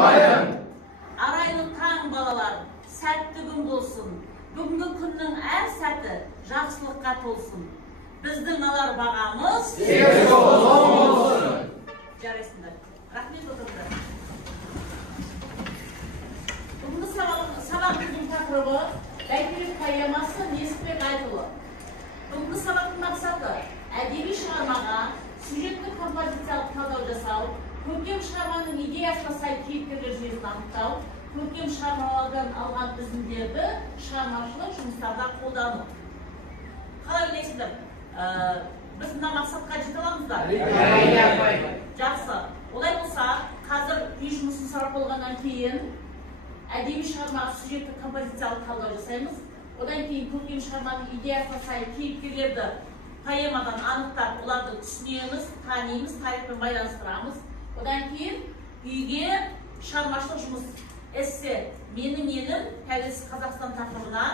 Bayım. Araylı taң balalar, сәтті күн болсын. Бүгінгі күннің әр сәті жақсылыққа толсын. Біздің алар бағамыз Сегіз болсын. Жарайсыңдар. Рахмет отырыңдар. Бүгінгі сабағымыздың тақырыбы Бәйтерек поэмасы Несіпбек Айтұлы. Бүгінгі сабақтың мақсаты әдеби шығармаға сюжеттік композициялық талдау жасау, көркем шығарманың идеясына сай кейіпкерлер жүйесін анықтау, көркем шығармалардан алған үзінділерді шығармашылық жұмыстарда қолдану. Қалай ойлайсыздар? Біз мына мақсатқа жете аламыздар? Жақсы. Олай болса, қазір үй жұмысын сарап болғаннан кейін әдеби шығармаға сюжеттік композициялық талдау жасаймыз. Одан кейін көркем шығарманың идеясына сай кейіпкерлерді поэмадан анықтап, оларды түсінеміз, танимыз, тарихпен байланыстырамыз. Одан кейін үйге шығармашылық жұмыс, эссе «Менің елім тәуелсіз Қазақстан» тақырыбына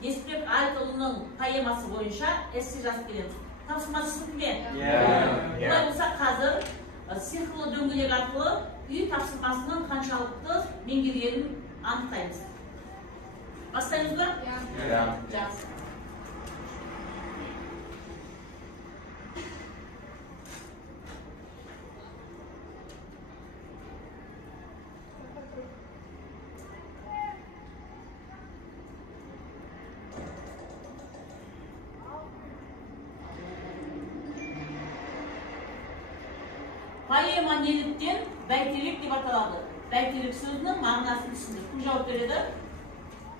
Несіпбек Айтұлының поэмасы бойынша эссе жазып келеміз. Тапсырмасы түсінікті ме? Олай болса, қазір сиқырлы дөңгелек арқылы үй тапсырмасының қаншалықты меңгергенін анықтаймыз. Бастаймыз ба? Жақсы. Поэма неліктен бәйтерек деп аталады? Бәйтерек сөзінің мағынасын түсіндік. Кім жауап береді?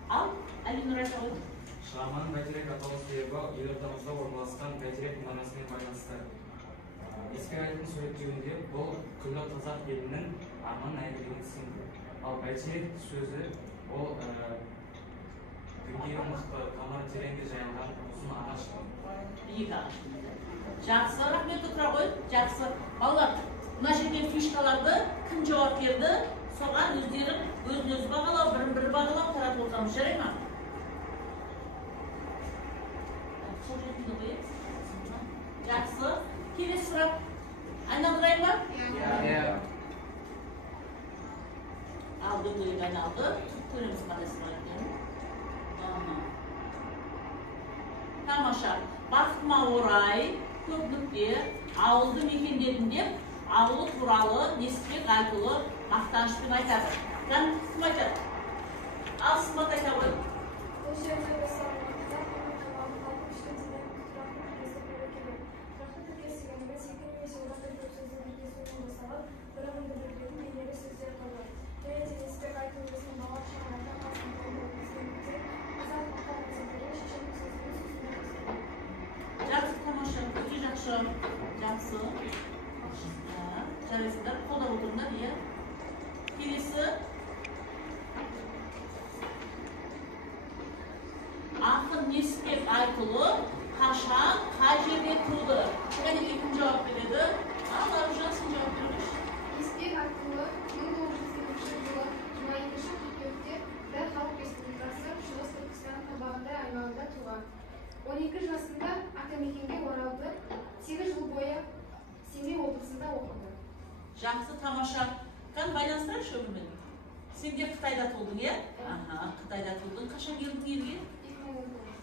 Ал, Әлинұр айта ғой. Шығарманың бәйтерек аталу себебі елордамызда орналасқан бәйтерек мұнарасымен байланысты. Несіпбек Айтұлдың суреттеуінде бұл күллі қазақ елінің арман әйгілігін сіңді. Ал бәйтерек сөзі ол діңгегі мықты, тамыры тереңге жайылған ұзын ағаш. Биік ағаш. Жақсы, рахмет отыра ғой. Жақсы. Балалар, мына жерден фишкаларды кім жауап берді? Соған өздері өзін-өзі бағалау, бірін-бірі бағалау таратып отырамыз, жарай ма? Жақсы. Келесі сұрақ. Айналдырайын ба? Ал, дөңгелек айналды. Көреміз қандай сұрақ екенін. Тамаша. Бақытыма орай, көп нүкте, ауылды мекендедім деп, ауылы туралы Несіпбек Айтұлы мақтанышпен айтады. Жан, кім айтады? Ал, Сымбат айта ғой. Бұл жерде басталғанда қамын қалпын ішкенсізден тұрақты тіркесі көрекелі. Тұрақты тіркесі дегеніміз екі немесе одан да көп сөздің тіркесуінен басталып, бір ұғымды білдіретін бейнелі сөздер қалды. Және де Несіпбек Айтұлының балалық шығармада қалсын қолды өткізгенде қазақ мақтан мәселелері шешендік сөзбен сөзіне қосылды. Жақсы, тамаша, өте жақсы. Жақсы. Жарайсыңдар, қолдап отырыңдар, иә. Келесі. Ақын Несіпбек Айтұлы қашан, қай жерде туды? Және кім жауап береді? Ал, Аружан, сен жауап беріңізші. Несіпбек Айтұлы 1908 жылы 22 қыркүйекте Қытай Халық Республикасы Шығыс Түркістан қабағында аймағында туған. 12 жасында атамекенге оралды, 8 жыл бойы Семей облысында оқыды. Жақсы, тамаша. Қан байланыстырайықшы өмірмен. Сен де Қытайда тудың, иә? Қытайда тудың. Қашан келдің елге?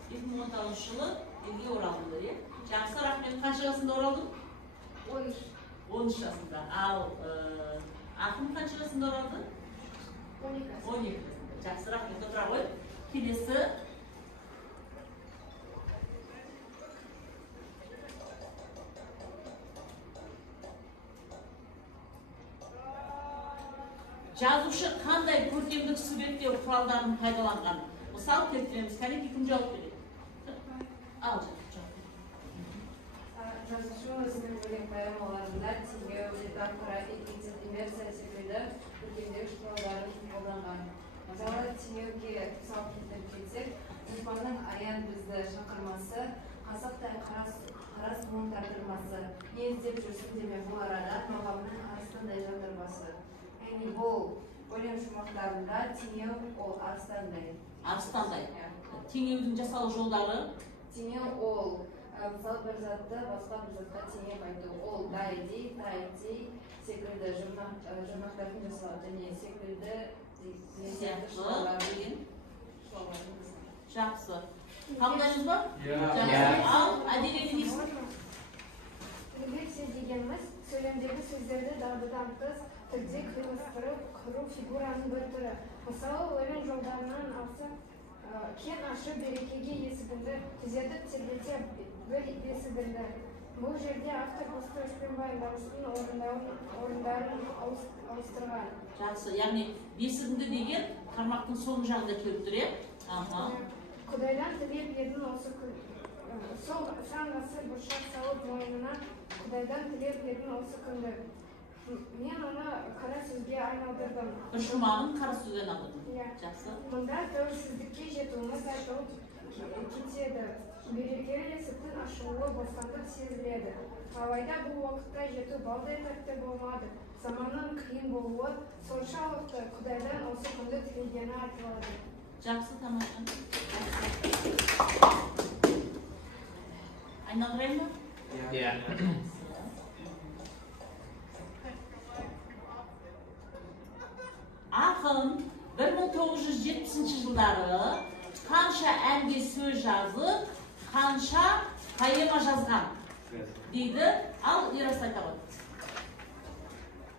2019 жылы елге оралды, иә? Жақсы, рахмет. Қанша жасында оралдың? 13 жасында. Ал, ақын қанша жасында оралды? 12 жасында. Жақсы, рахмет. Отыра ғой. Келесі. Жазушы қандай көркемдік суреттеу құралдарын пайдаланған? Мысал келтіреміз. Кәнеки кім жауап береді? Ал, жауап береді. Жазушы өзінің өлең поэмаларында теңеу, метафора, инверсия секілді көркемдік құралдарын қолданған. Мысалы, теңеуге мысал келтіріп кетсек, Тұлпанның аян бізді шақырмасы, қасақтай қарас мұң тартырмасы, не іздеп жүрсің деме бұл арада, мағамның арыстандай жандырмасы. Бұл өлең шумақтарында теңеу ол арыстандай. Арыстандай. Теңеудің жасалу жолдары? Теңеу ол мысалы бір затты басқа бір затқа теңеп айту. Ол дайди, тайди секілді жұрнақтардың жасалады және секілді деген жақсы. Қабылдайсыз ба? Ал, әдеби дейсіз? Рефлексия дегеніміз сөйлемдегі сөздерді дағдыдан тыс түрде қиыстырып құру фигураның бір түрі. Мысалы, өлең жолдарынан алсақ, кен ашы берекеге есігінді, түзетіп тербете бір бесігінді. Бұл жерде автор басқа үшпен баяндауыштың орындарын ауыстырған. Жақсы, яғни бесігінді деген қармақтың соңғы жағында келіп тұр, е? Құдайдан тілеп едім осы күн. Сол шаң ғасыр бұршақ салып мойнына, Құдайдан тілеп едім осы күнді. Мен оны қара сөзге айналдырдым. Бір шумағын қара сөзге айналдырдым. Жақсы. Мұнда тәуелсіздікке жетуіміз айтылып кетеді. Берекелі есіктің ашылуы бостандық сезіледі. Алайда бұл уақытта жету балдай тәтті болмады. Заманның қиын болуы соншалықты Құдайдан осы күнді тілегені айтылады. Жақсы, тамаша. Айналдырайын ба? Иә. Ақын 1970 жылдары қанша әнге сөз жазып, қанша поэма жазған дейді, ал Ерас айта ғой.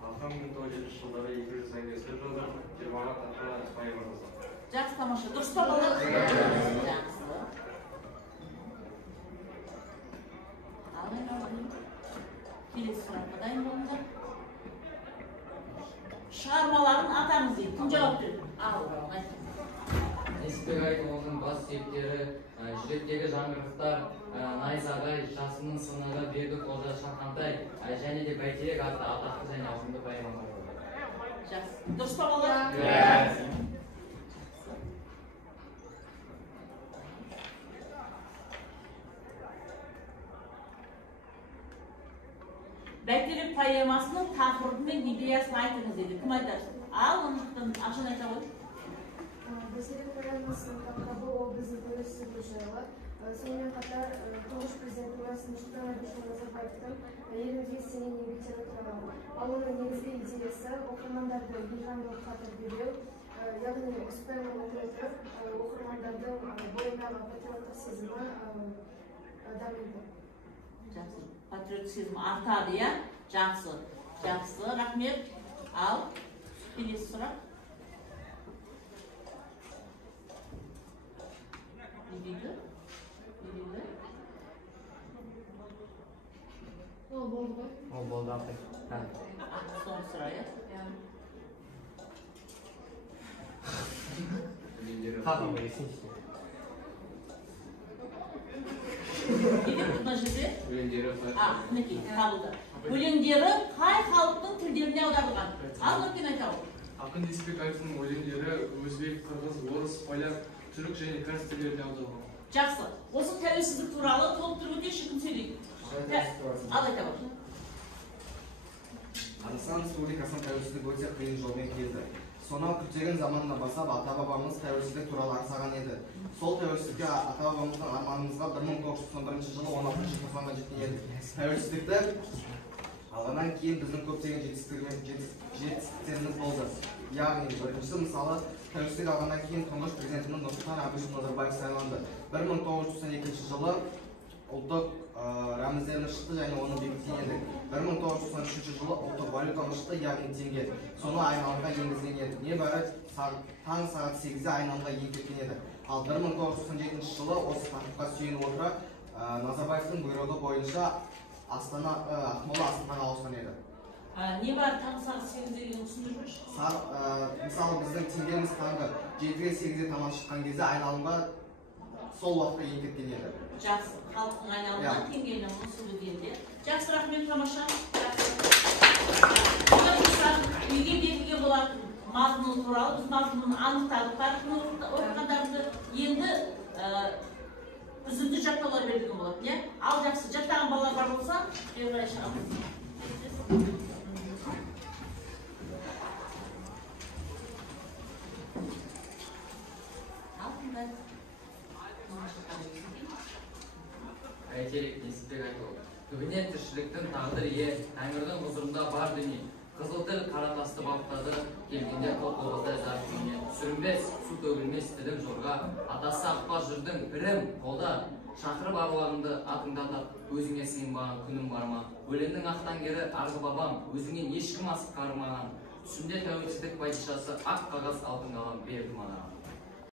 Ақын 1970 жылдары 200 әнге сөз жазып, 20-ға тарта поэма жазған. Жақсы, тамаша. Дұрыс па балалар? Жақсы. Ал айналдырайын. Келесі сұраққа дайын болыңдар. Шығармаларын атаңыз дейді. Кім жауап берді? Ал, айтыңыз. Несіпбек Айтұлының бас сүйектері, жүректегі жаңғырықтар, найзағай, жасынның сынығы, берді қожа шақандай және де бәйтерек атты атақты және ауқымды поэмалар бар. Жақсы. Дұрыс па балалар? Бәйтерек поэмасының тақырыбы мен идеясын айтыңыз дейді. Кім айтар? Ал, оны жақтан ақшаны айта ғой. Бәйтерек поэмасының тақырыбы образы бөлісі жайлы. Сонымен қатар тұңғыш президентіміз Нұрсұлтан Әбішұлы Назарбаевтың елімізге сенген еңбектері туралы. Ал оның негізгі идеясы оқырмандарды елжандылыққа тәрбиелеу, яғни үстем оқытып, оқырмандардың бойындағы патриоттық сезімі дамиды. Жақсы. Патриотизм артады, я? Жақсы. Жақсы, рахмет. Ал, келесі сұрақ. Не дейді? Ол болды ғой? Ол болды апай. Соңғы сұрақ, я? Қағым есін іште. Неде мына жерде? Өлеңдері Мінекей, табылды. Өлеңдері қай халықтың тілдеріне аударылған? Ал, өткен айта ғой. Ақын Несіпбек Айтұлының өлеңдері өзбек, қырғыз, орыс, поляк, түрік және кәріс тілдеріне аударылған. Жақсы. Осы тәуелсіздік туралы толықтырып өтейінші, кім сөйлейді? Ал айта ғой. Қазақстан Республикасының тәуелсіздік өте қиын жолмен келді. Сонау күтпеген заманнан бастап ата-бабамыз тәуелсіздік туралы аңсаған еді. Сол тәуелсіздікке ата-бабамыздың арманымызға 1991 жылы 16 желтоқсанда жеткен еді. Тәуелсіздікті алғаннан кейін біздің көптеген жетістіктеріміз болды. Яғни, біріншісі мысалы, тәуелсіздік алғаннан кейін тұңғыш президентіміз Нұрсұлтан Әбішұлы Назарбаев сайланды. 1992 жылы ұлттық рәміздеріміз шықты және оны бекіткен еді. 1993 жылы ұлттық валютамыз шықты, яғни теңге. Соны айналымға енгізген еді. Небәрі таң сағат 8-де айналымға енгізген еді. Ал 1997 жылы осы тақырыпқа сүйеніп отыра Назарбаевтың бұйрығы бойынша Ақмола Астанаға ауысқан еді. Не бар таң сағат 8-де деген түсіндіріңізші? Мысалы біздің теңгеміз таңғы 7-ге 8-де таман шыққан кезде айналымға сол уақытта енгізген еді. Жақсы. Халықтың айналымға теңгенің ұсылы келді. Жақсы, рахмет, тамаша. Үйге беруге болатын мазмұны туралы біз мазмұнын анықтадық, тарихын оқығандарымызды енді үзінді жаттаулар берген болады. Ал жақсы, жаттаған балалар бар болса, бері қарай шығамыз. Бәйтерек Қызылтіл қаратасты баптады, келгенде қол тоғыздай зар күйіне. Сүрінбес, су төгілмес тілім жорға, атасы ақпа жүрдің пірім қолда. Шақырып аруағыңды атыңдатып, өзіңе сыйынбаған күнім бар ма? Өлеңнің ақтаңгері арғы бабам, өзіңнен ешкім асып қарымаған. Түсімде тәуелсіздік падишасы ақ қағаз алтын қалам берді маған.